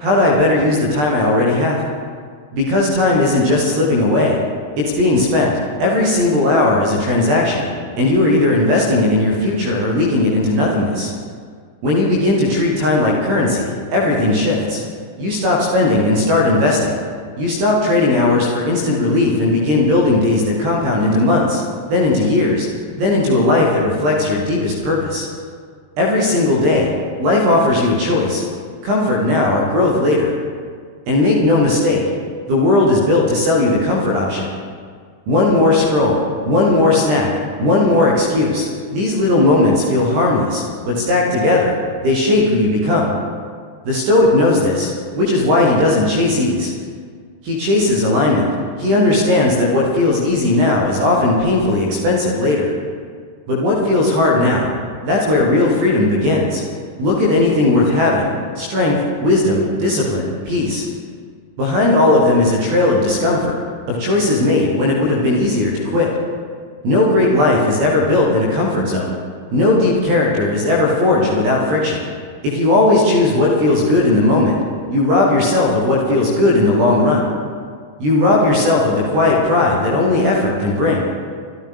How do I better use the time I already have? Because time isn't just slipping away, it's being spent. Every single hour is a transaction, and you are either investing it in your future or leaking it into nothingness. When you begin to treat time like currency, everything shifts. You stop spending and start investing. You stop trading hours for instant relief and begin building days that compound into months, then into years, then into a life that reflects your deepest purpose. Every single day, life offers you a choice. Comfort now or growth later. And make no mistake, the world is built to sell you the comfort option. One more scroll, one more snack, one more excuse. These little moments feel harmless, but stacked together, they shape who you become. The Stoic knows this, which is why he doesn't chase ease. He chases alignment. He understands that what feels easy now is often painfully expensive later. But what feels hard now, that's where real freedom begins. Look at anything worth having. strength, wisdom, discipline, peace. Behind all of them is a trail of discomfort, of choices made when it would have been easier to quit. No great life is ever built in a comfort zone. No deep character is ever forged without friction. If you always choose what feels good in the moment, you rob yourself of what feels good in the long run. You rob yourself of the quiet pride that only effort can bring.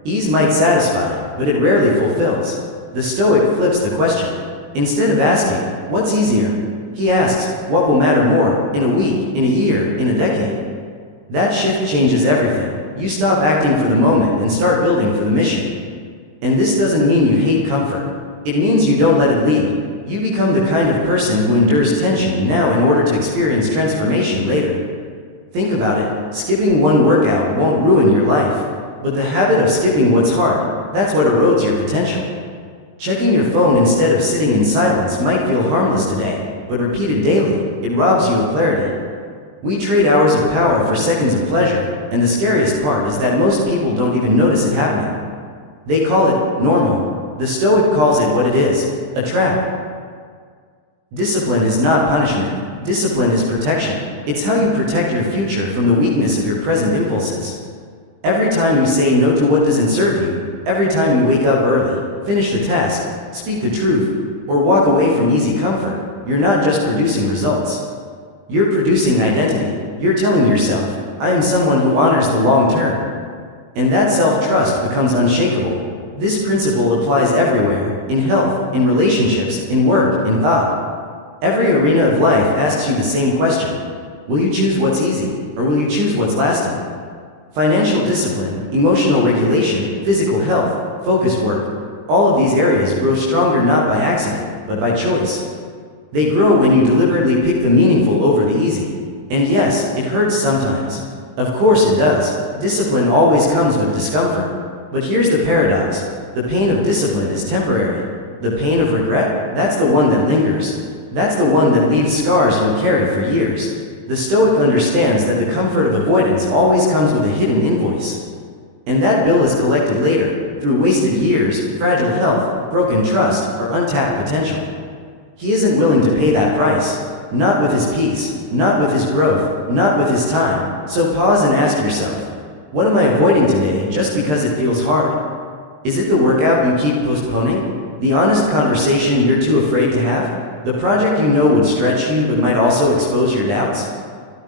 Ease might satisfy, but it rarely fulfills. The Stoic flips the question. Instead of asking, what's easier? He asks, what will matter more, in a week, in a year, in a decade? That shift changes everything. You stop acting for the moment and start building for the mission. And this doesn't mean you hate comfort. It means you don't let it lead. You become the kind of person who endures tension now in order to experience transformation later. Think about it, skipping one workout won't ruin your life. But the habit of skipping what's hard, that's what erodes your potential. Checking your phone instead of sitting in silence might feel harmless today, but repeated daily, it robs you of clarity. We trade hours of power for seconds of pleasure, and the scariest part is that most people don't even notice it happening. They call it normal. The Stoic calls it what it is, a trap. Discipline is not punishment. Discipline is protection. It's how you protect your future from the weakness of your present impulses. Every time you say no to what doesn't serve you, every time you wake up early, finish the task, speak the truth, or walk away from easy comfort, you're not just producing results. You're producing identity. You're telling yourself, I am someone who honors the long term. And that self-trust becomes unshakable. This principle applies everywhere, in health, in relationships, in work, in thought. Every arena of life asks you the same question. Will you choose what's easy, or will you choose what's lasting? Financial discipline, emotional regulation, physical health, focused work, all of these areas grow stronger not by accident, but by choice. They grow when you deliberately pick the meaningful over the easy. And yes, it hurts sometimes. Of course it does. Discipline always comes with discomfort. But here's the paradox. The pain of discipline is temporary. The pain of regret, that's the one that lingers. That's the one that leaves scars you'll carry for years. The Stoic understands that the comfort of avoidance always comes with a hidden invoice. And that bill is collected later, through wasted years, fragile health, broken trust, or untapped potential. He isn't willing to pay that price. Not with his peace, not with his growth, not with his time. So pause and ask yourself, what am I avoiding today just because it feels hard? Is it the workout you keep postponing? The honest conversation you're too afraid to have? The project you know would stretch you but might also expose your doubts?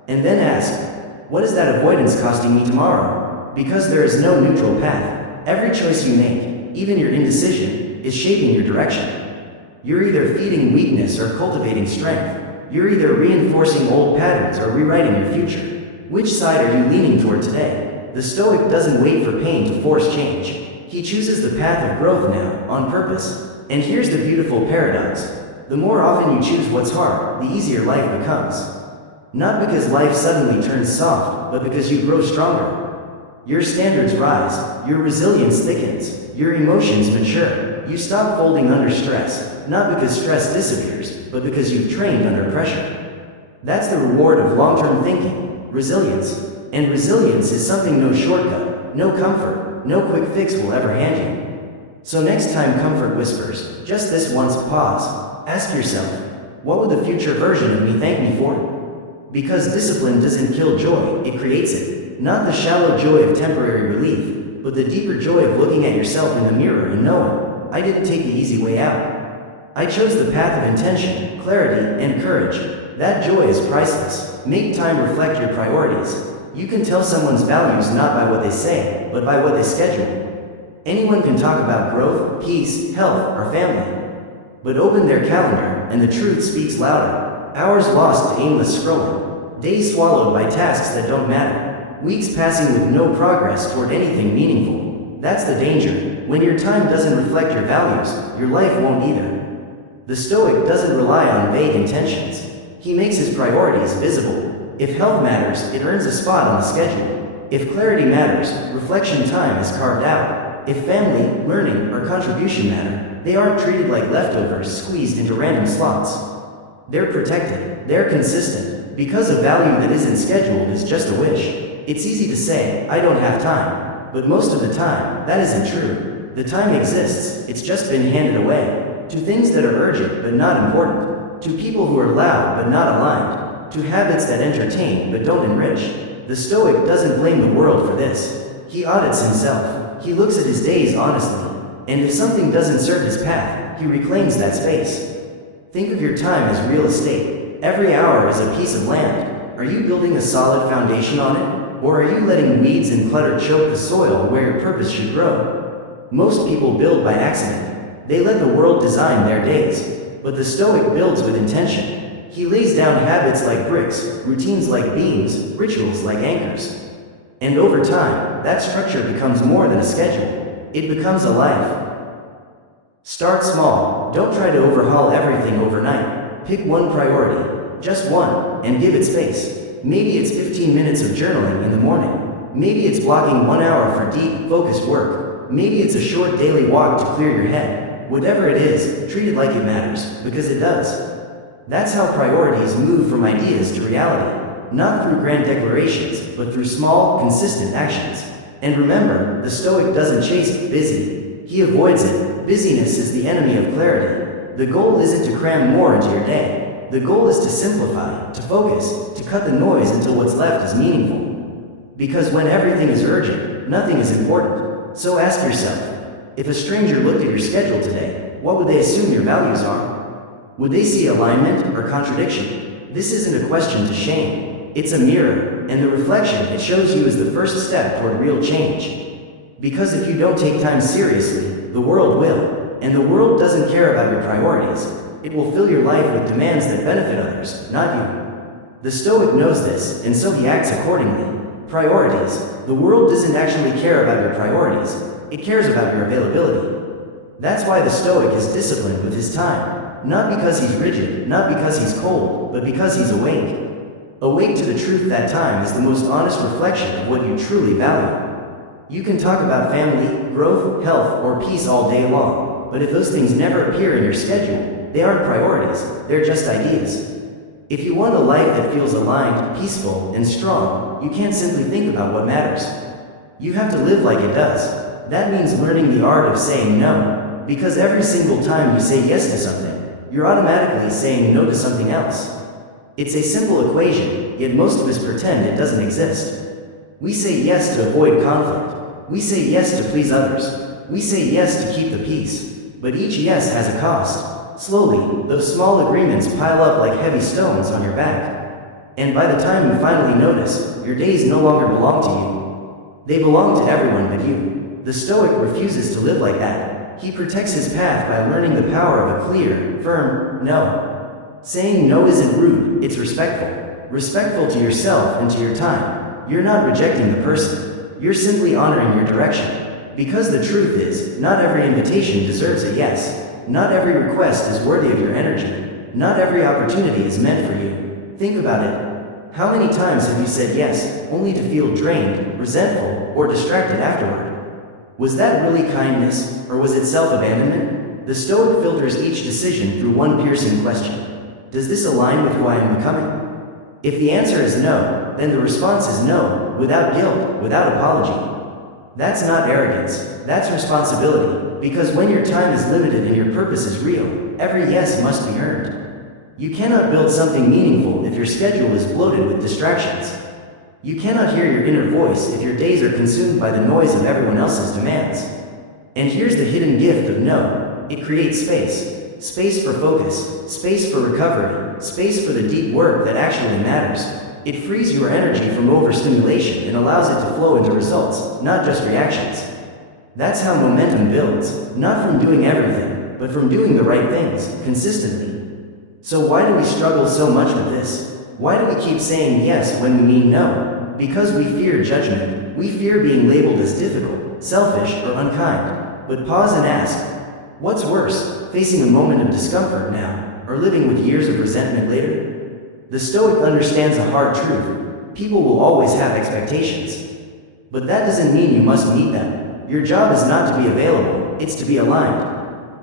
And then ask, what is that avoidance costing me tomorrow? Because there is no neutral path. Every choice you make, even your indecision, is shaping your direction. You're either feeding weakness or cultivating strength. You're either reinforcing old patterns or rewriting your future. Which side are you leaning toward today? The Stoic doesn't wait for pain to force change. He chooses the path of growth now, on purpose. And here's the beautiful paradox. The more often you choose what's hard, the easier life becomes. Not because life suddenly turns soft, but because you grow stronger. Your standards rise, your resilience thickens, your emotions mature. You stop folding under stress, not because stress disappears, but because you've trained under pressure. That's the reward of long-term thinking, resilience. And resilience is something no shortcut, no comfort, no quick fix will ever hand you. So next time comfort whispers, just this once pause, ask yourself, what would the future version of me thank me for? Because discipline doesn't kill joy, it creates it. Not the shallow joy of temporary relief, but the deeper joy of looking at yourself in the mirror and knowing, I didn't take the easy way out. I chose the path of intention, clarity, and courage. That joy is priceless. Make time reflect your priorities. You can tell someone's values not by what they say, but by what they schedule. Anyone can talk about growth, peace, health, or family. But open their calendar, and the truth speaks louder. Hours lost to aimless scrolling. Days swallowed by tasks that don't matter. Weeks passing with no progress toward anything meaningful. That's the danger. When your time doesn't reflect your values, your life won't either. The Stoic doesn't rely on vague intentions. He makes his priorities visible. If health matters, it earns a spot on the schedule. If clarity matters, reflection time is carved out. If family, learning, or contribution matter, they aren't treated like leftovers squeezed into random slots. They're protected, they're consistent, because a value that isn't scheduled is just a wish. It's easy to say, I don't have time, but most of the time, that isn't true. The time exists, it's just been handed away, to things that are urgent but not important. to people who are loud but not aligned, to habits that entertain but don't enrich. The Stoic doesn't blame the world for this. He audits himself. He looks at his days honestly. And if something doesn't serve his path, he reclaims that space. Think of your time as real estate. Every hour is a piece of land. Are you building a solid foundation on it? Or are you letting weeds and clutter choke the soil where your purpose should grow? Most people build by accident. They let the world design their days. But the Stoic builds with intention. He lays down habits like bricks, routines like beams, rituals like anchors. And over time, that structure becomes more than a schedule. It becomes a life. Start small. Don't try to overhaul everything overnight. Pick one priority, just one, and give it space. Maybe it's 15 minutes of journaling in the morning. Maybe it's blocking 1 hour for deep, focused work. Maybe it's a short daily walk to clear your head. Whatever it is, treat it like it matters, because it does. That's how priorities move from ideas to reality. Not through grand declarations, but through small, consistent actions. And remember, the Stoic doesn't chase busy. He avoids it. Busyness is the enemy of clarity. The goal isn't to cram more into your day. The goal is to simplify, to focus, to cut the noise until what's left is meaningful. Because when everything is urgent, nothing is important. So ask yourself, if a stranger looked at your schedule today, what would they assume your values are? Would they see alignment or contradiction? This isn't a question to shame. It's a mirror, and the reflection it shows you is the first step toward real change. Because if you don't take time seriously, the world will. And the world doesn't care about your priorities. It will fill your life with demands that benefit others, not you. The Stoic knows this, and so he acts accordingly. Priorities. The world doesn't actually care about your priorities. It cares about your availability. That's why the Stoic is disciplined with his time. Not because he's rigid, not because he's cold, but because he's awake. Awake to the truth that time is the most honest reflection of what you truly value. You can talk about family, growth, health, or peace all day long, but if those things never appear in your schedule, they aren't priorities, they're just ideas. If you want a life that feels aligned, peaceful, and strong, you can't simply think about what matters. You have to live like it does. That means learning the art of saying no, because every single time you say yes to something, you're automatically saying no to something else. It's a simple equation, yet most of us pretend it doesn't exist. We say yes to avoid conflict. We say yes to please others. We say yes to keep the peace. But each yes has a cost. Slowly, those small agreements pile up like heavy stones on your back. And by the time you finally notice, your days no longer belong to you. They belong to everyone but you. The Stoic refuses to live like that. He protects his path by learning the power of a clear, firm no. Saying no isn't rude, it's respectful. Respectful to yourself and to your time. You're not rejecting the person. You're simply honoring your direction. Because the truth is, not every invitation deserves a yes. Not every request is worthy of your energy. Not every opportunity is meant for you. Think about it. How many times have you said yes, only to feel drained, resentful, or distracted afterward? Was that really kindness, or was it self-abandonment? The Stoic filters each decision through one piercing question. Does this align with who I am becoming? If the answer is no, then the response is no, without guilt, without apology. That's not arrogance, that's responsibility, because when your time is limited and your purpose is real, every yes must be earned. You cannot build something meaningful if your schedule is bloated with distractions. You cannot hear your inner voice if your days are consumed by the noise of everyone else's demands. And here's the hidden gift of no. It creates space. Space for focus, space for recovery, space for the deep work that actually matters. It frees your energy from overstimulation and allows it to flow into results, not just reactions. That's how momentum builds, not from doing everything, but from doing the right things, consistently. So why do we struggle so much with this? Why do we keep saying yes when we mean no? Because we fear judgment. We fear being labeled as difficult, selfish, or unkind. But pause and ask, what's worse? Facing a moment of discomfort now, or living with years of resentment later? The Stoic understands a hard truth. People will always have expectations. But that doesn't mean you must meet them. Your job is not to be available, it's to be aligned.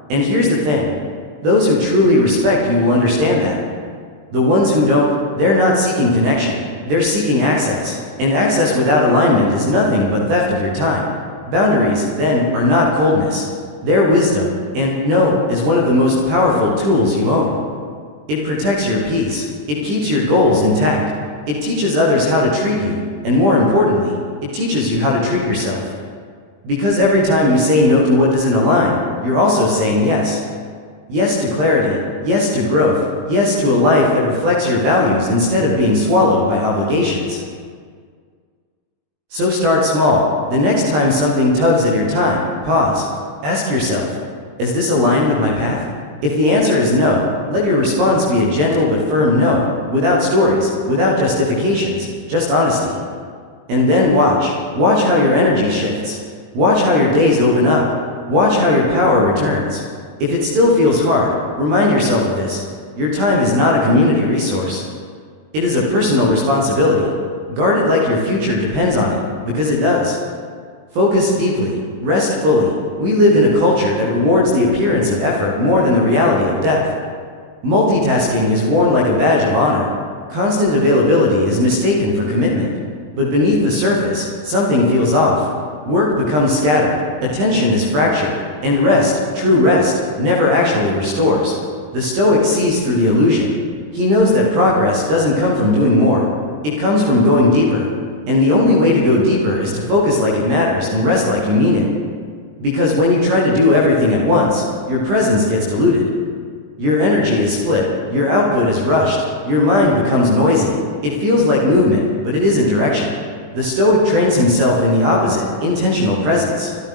And here's the thing. Those who truly respect you will understand that. The ones who don't, they're not seeking connection. They're seeking access. And access without alignment is nothing but theft of your time. Boundaries, then, are not coldness. They're wisdom, and no is one of the most powerful tools you own. It protects your peace. It keeps your goals intact. It teaches others how to treat you, and more importantly, it teaches you how to treat yourself. Because every time you say no to what doesn't align, you're also saying yes. Yes to clarity, yes to growth, yes to a life that reflects your values instead of being swallowed by obligations. So start small. The next time something tugs at your time, pause. Ask yourself, is this aligned with my path? If the answer is no, let your response be a gentle but firm no, without stories, without justifications, just honesty. And then watch how your energy shifts. Watch how your days open up. Watch how your power returns. If it still feels hard, remind yourself of this. Your time is not a community resource. It is a personal responsibility. Guard it like your future depends on it, because it does. Focus deeply. Rest fully. We live in a culture that rewards the appearance of effort more than the reality of depth. Multitasking is worn like a badge of honor. Constant availability is mistaken for commitment. But beneath the surface, something feels off. Work becomes scattered, attention is fractured, and rest, true rest, never actually restores. The Stoic sees through the illusion. He knows that progress doesn't come from doing more. It comes from going deeper. And the only way to go deeper is to focus like it matters and rest like you mean it. Because when you try to do everything at once, your presence gets diluted. Your energy is split, your output is rushed, your mind becomes noisy. It feels like movement, but it isn't direction. The Stoic trains himself in the opposite, intentional presence.